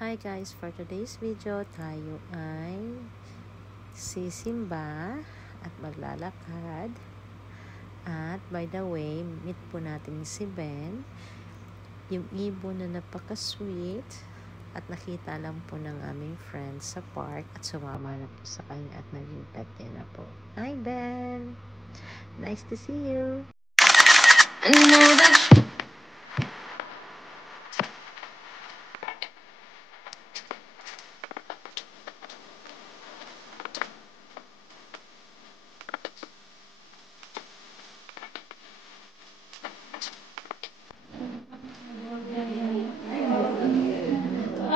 Hi guys, for today's video tayo ay sisimba at maglalakad. At by the way, meet po natin si Ben, yung ibon na napaka-sweet, at nakita lang po ng aming friends sa park at sumama na po sa kanya at naging pet niya na po. Hi Ben! Nice to see you! I know that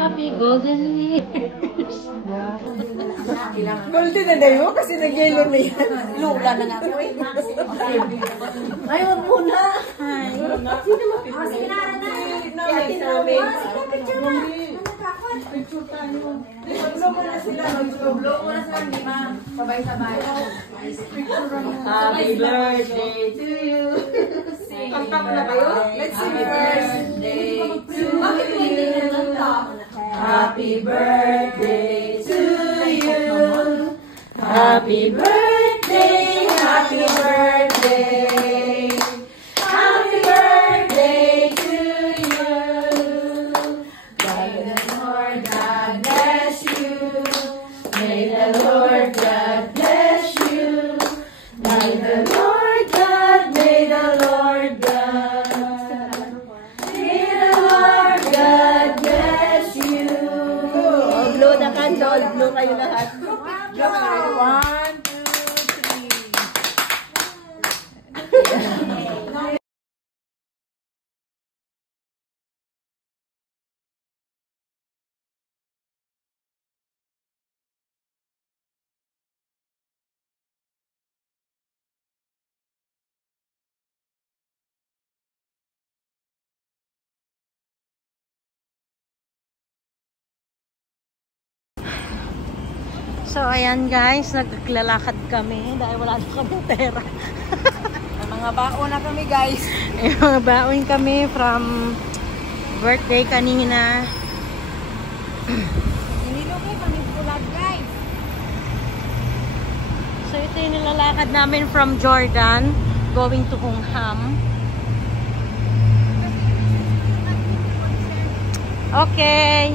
happy golden years. Golden na dayo kasi nag-yellow na yan. Lula na nga po eh. Ay, wag muna. Ay. Sige na, Yatin namin. Sige na, picture na. Picture tayo. Blow mo na sila. Blow mo na sila, di ba? Sabay-sabay. Happy birthday to you. Kanta mo na kayo? Let's sing it first. Bakit mo hindi na kanta? Happy birthday to you. Happy birthday, happy birthday. Happy birthday to you. May the Lord God bless you. May the Lord God bless you. May the Lord God, may the Lord God. May the Lord God bless you. Blow na candle. Blow kayo lahat. Blow kayo. 1, 2, 3. So ayan guys, naglalakad kami dahil wala na kami pera. Mga baon na kami, guys. Mga baon kami from birthday kanina. Inilo kayo kami bulag, guys. So ito yung nilalakad namin from Jordan going to Hungham. Okay.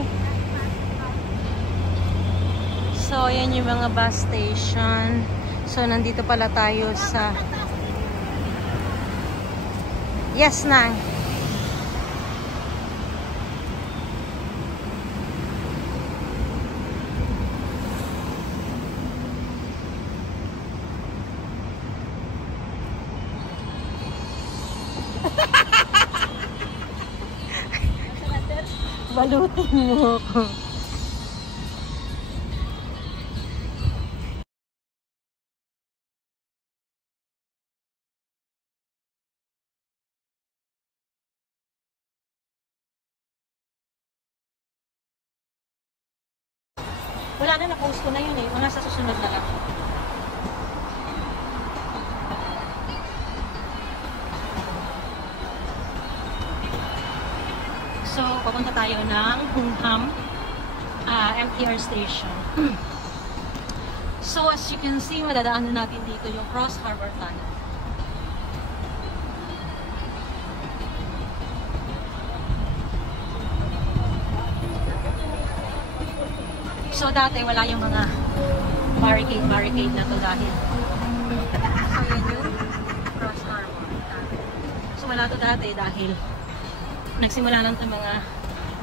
So ayan yung mga bus station. So nandito pala tayo sa Yes Nang. Balutin mo ako. Wala na, na-post ko na yun eh. Mga sa susunod na lang. So, papunta tayo ng Hungham MTR station. So, as you can see, madadaanan natin dito yung Cross Harbor Tunnel. So dati wala yung mga barricade na to dahil so yun yung Cross Harbor. So wala to dati dahil nagsimula lang itong mga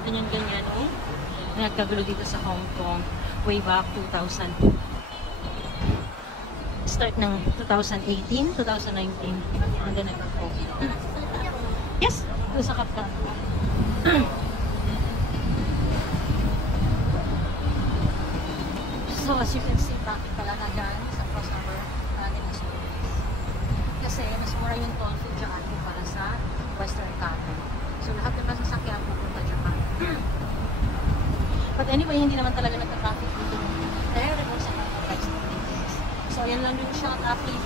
ganyan-ganyan nagkagulo dito sa Hong Kong way back 2002. Start ng 2018, 2019 and then nagka-COVID. Yes! Doon sa Kapkat. So as you can see, bakit pala na dyan sa Cross Harbor kasi mas mura yung toll fee dyan para sa Western Canton. So lahat ng masasakyan pupunta dyan. But anyway, hindi naman talaga nagka-traffic dito. Dahil rin sa mga price ng tickets. So yan lang yung shot traffic.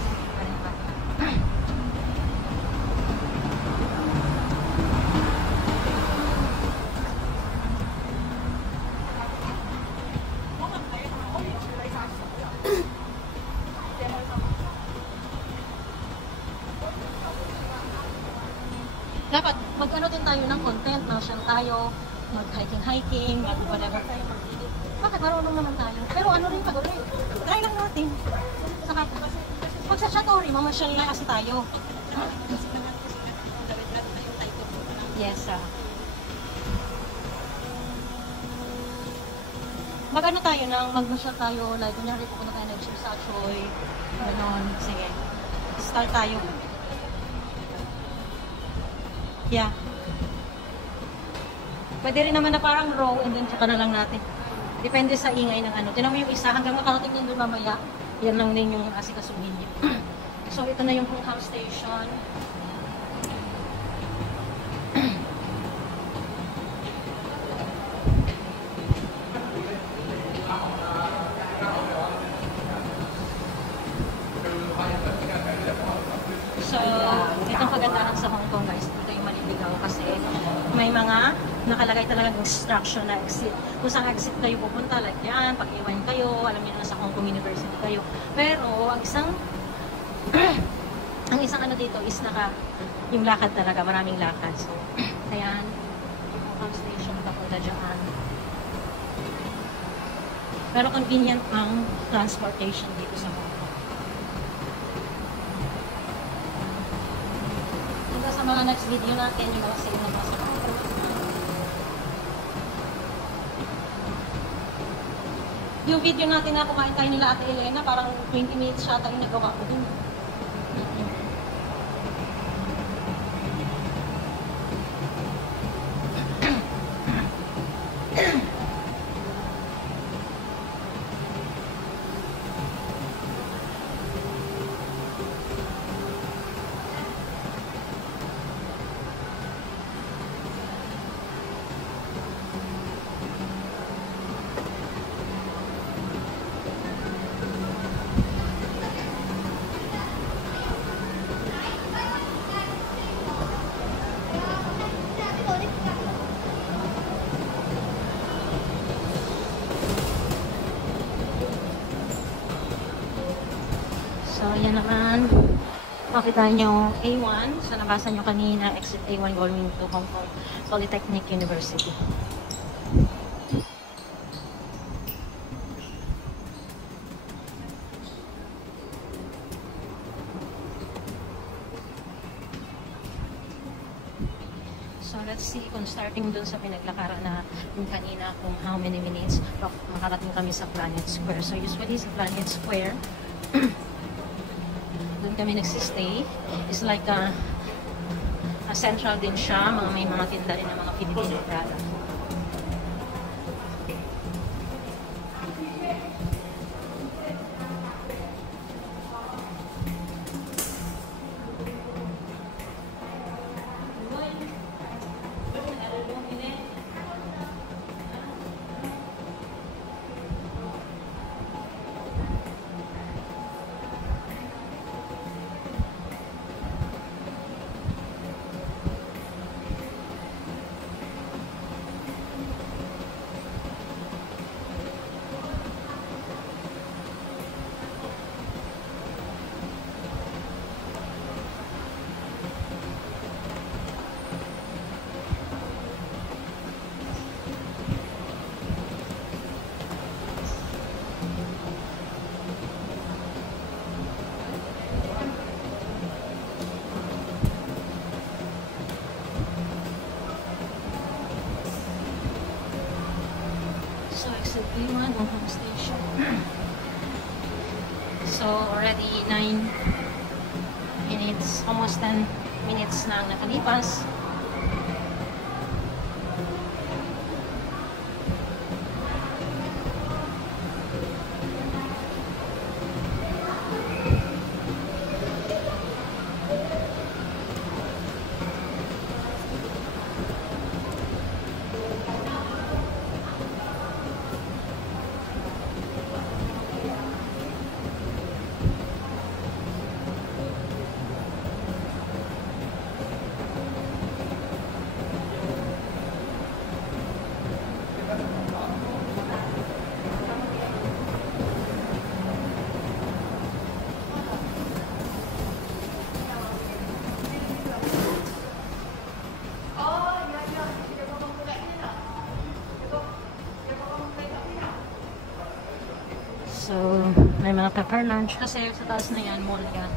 tayo ng content, nasyal tayo, mag-hiking, mag-whatever tayo. Bakit marunong naman tayo? Pero ano rin pag ulit? Try lang natin. Saka, pag sa Chatori, mamasyal na kasi tayo. Yes, mag-ano tayo nang magmasyal tayo, like, kunyari pupunta tayo nag-ship sa Choy, gano'n, sige. Start tayo. Yeah. Pwede rin naman na parang row and then tsaka na lang natin. Depende sa ingay ng ano. Tinan mo yung isa, hanggang makarating din doon mamaya, yan lang din yung asikasuhin niyo. So, ito na yung house station. So, itong kagandahan sa Hong Kong guys, ito yung maliligaw kasi may mga nakalagay talagang instruction na exit. Kung saan exit kayo pupunta, like yan, pag-iwan kayo, alam niyo na sa Hong Kong University kayo. Pero, ang isang ang isang ano dito is yung lakad talaga, maraming lakad. So, ayan, yung home station, papunta dyan. Pero convenient ang transportation dito sa Hong Kong. Hanggang sa mga next video natin, yung mga sale na mga sa Hong Kong. Yung video natin na kumain tayo nila Ate Elena, parang 20 minutes siya tayo nagawa ko din. So, yan naman. Makita nyo A1. So, nabasa nyo kanina, exit A1 going to Hong Kong Polytechnic University. So, let's see kung starting dun sa pinaglakaran na yung kanina kung how many minutes makarating kami sa Planet Square. So, usually sa Planet Square, doon kami nagsistay. It's like a central din siya. May mga tinda rin ng mga Filipino product. So, exit B1 on home station. So, already 9 minutes, almost 10 minutes na ang nakalipas. So, may mga pepper lunch kasi sa taas na yan, mall yan.